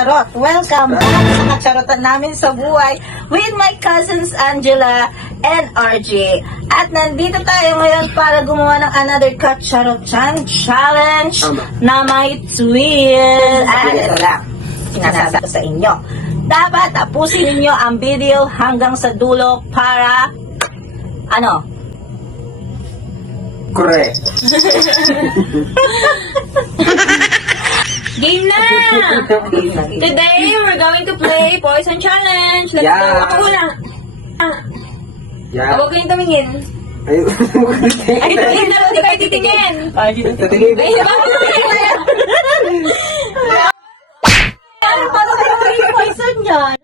Charot! Welcome back sa kacharotan namin sa buhay with my cousins Angela and RJ. At nandito tayo ngayon para gumawa ng another kacharotan challenge na may twin. At ito lang, sinasabi ko sa inyo. Dapat tapusin ninyo ang video hanggang sa dulo para, Correct. Game na! Today, we're going to play Poison Challenge. Let's Yeah. go. Ako muna. Yeah. Huwag kayong tumingin. Ay, Ay, tumingin na. Hindi kayo titingin. tatingin. Ay, bakit tumingin? para sa yung poison yan.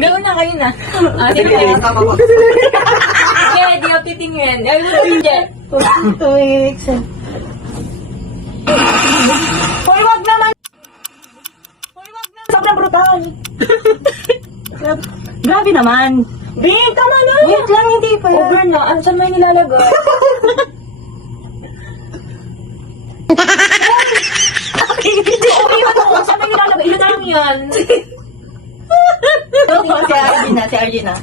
Gawin na kayo na. Sige, di ako titingin. Ay, hindi. 2 weeks. Hoy, wag naman! Sobrang brutal. Grabe naman. Bing, tama na! Wait lang, hindi pa. Over na. Ano saan may nilalagay? Okay ba ito? Saan may nilalagay? Ito lang yan. Si RG na.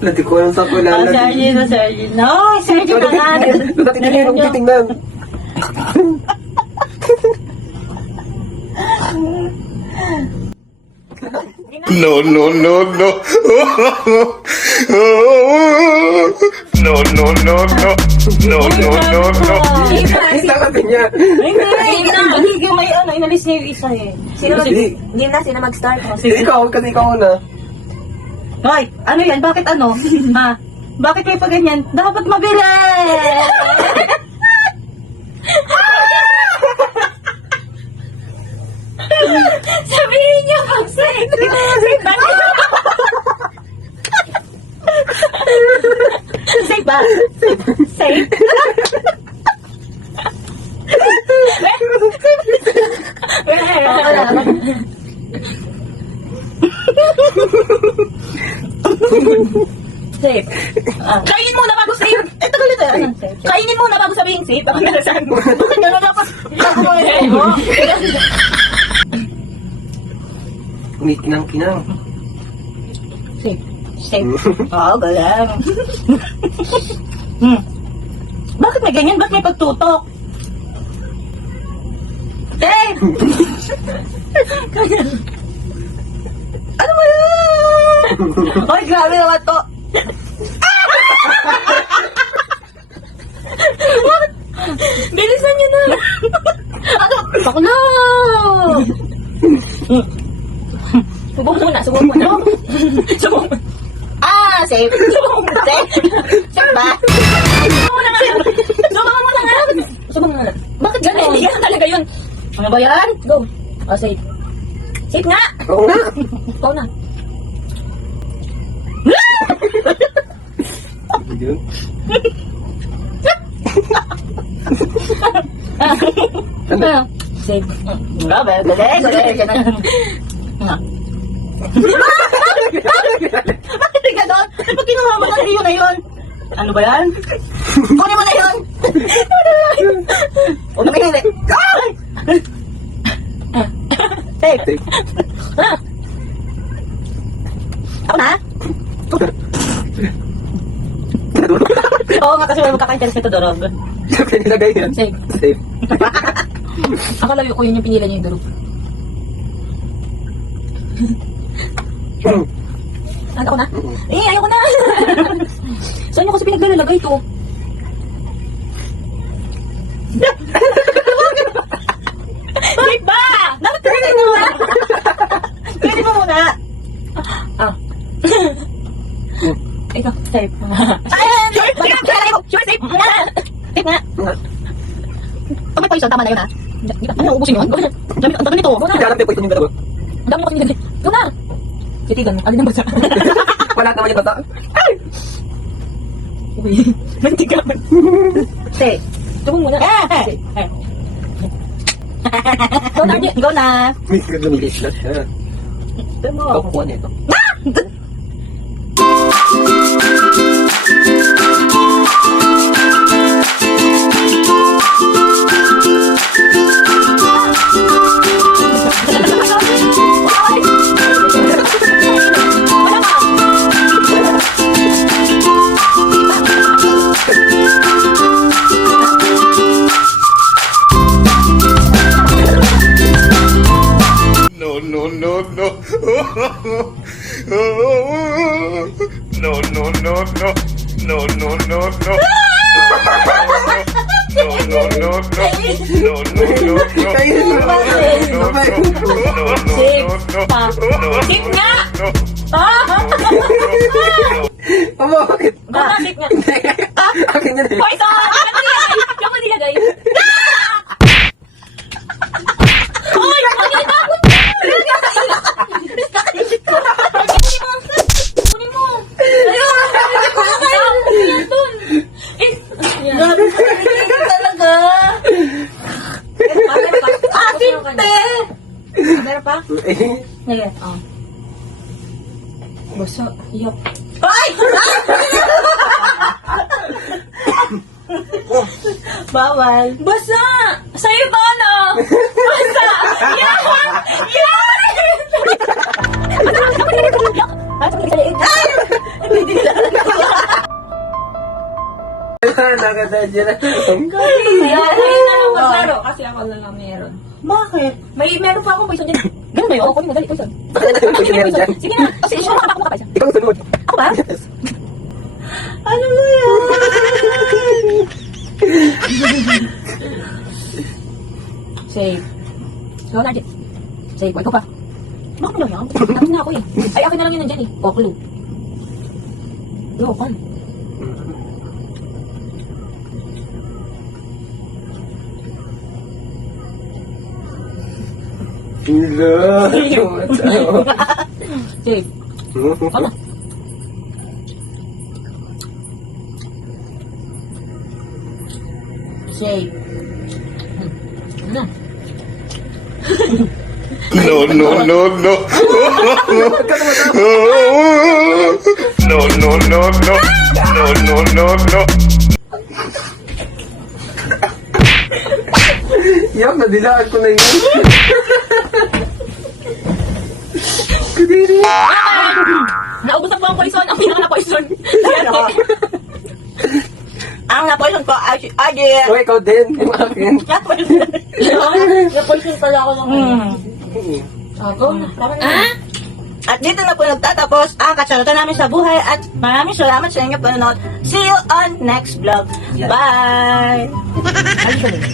Lati ko lang sa Si pula. RG na. Oh, si RG na nga. Tatingin yung titingnan. No, no, no, no. No, no, no, no. No, no, no, no. Isa ka niya. Hindi na. Hindi may inalis niya yung isa eh. Sino mag-start? Ikaw, kasi ikaw na. Hoy, ano yan? Bakit ano? Bakit kayo pa ganyan? Dapat mabilis! Sabihin niyo pag safe. Safe ba? Safe? Safe. Kainin muna bago safe. Ito galit eh. Kainin muna bago sabihin safe. Bakit nalasan mo? Bakit gano'n ako? Kumikinang-kinang. Safe. Safe. Oo, galang. Bakit may ganyan? Bakit may pagtutok? Safe! Ano ba yan? Ay, grabe naman to. Bilisan niyo na. Bakla! Subok muna. Subok muna. Safe. Safe? Safe ba? Subok muna nga. Subok muna. Bakit gano'n? Hindi yan talaga yun. Ano ba yan? Go. Oh, safe. Safe nga. Oo nga. Go na. Yun. Ano? Safe. Grabe, galing. Bakit ka doon? Ba't kinuha mo ng Rio na yun? Ano ba yan? Kunin mo na yun! Huwag na mainit. Safe. Safe. Ako na? Oo nga kasi wala magkaka-interest nito, Dorog. Siyempre nilagay yan. Safe. Safe. Akala ko yun yung pinila niyo yung durog. Ano ako na? Ayoko na! Saan nyo kasi pinaglalagay ito? Safe ba? Dapat pwede mo muna. Pwede mo muna. Ito, safe. Ayan! Safe! Sure, safe! Safe nga. Pag may poison, tama na yun ha. Ano, ubusin yun? Ang dami nito. Ikalap yung ito yung dalawa. Ang dami mo kasi nilagay. Ito na! Titigan mo. Alin ang basa? Wala naman yung bata. Uy, mantigaman. Safe. Ito muna. Eh! Go na, Go na. Miss ka lumilis na siya. Ikaw kukuha nito. No, no, no, no. No, no, no, no. No, no, no, no. No, no, no, no. No, no, no, no. Sip nga! Aba, bakit? Sip nga! Akin yan eh. Poison! Diyan mo nilagay. Uy! Magkakapot ka! Kunin mo! Ayun! Dun! Grabe ka talaga. Akin, te. Meron pa? Ngayon, oh. Buso. Yok. Ay! Bawal. Basa! Sa'yo ba, no? Basa! Yan! Nakadadya na. Ayun na lang maglaro. Kasi ako na lang meron. Bakit? Meron pa akong poison dyan. Ganun ba yun? Oo, kunin mo. Dali, poison. Pwede meron dyan. Sige na. Kasi siya makakapok ka pa isa. Ikaw sunod. Ako ba? Ano mo yan? Save. So, Najit. Save. Wait ko pa. Bakit mo lang yan? Tapos na ako eh. Ay, akin na lang yun nandyan eh. O, clue. Lokan. Save. Ano? Save. Ano? No, no, no, no. No, no, no, no. No, no, no, no. Yak, nadilaan ko na yun. Kadiri. Naubos na po ang poison. Ang pinaka na poison. Ano? Ang na-poison ko, Aji. O, ikaw din. Yung akin. Na-poison pala ako ng Ako na. Tama na. At dito na po nagtatapos ang katsaratan namin sa buhay at maraming salamat sa inyong panonood. See you on next vlog. Yeah. Bye! Ano ba yun?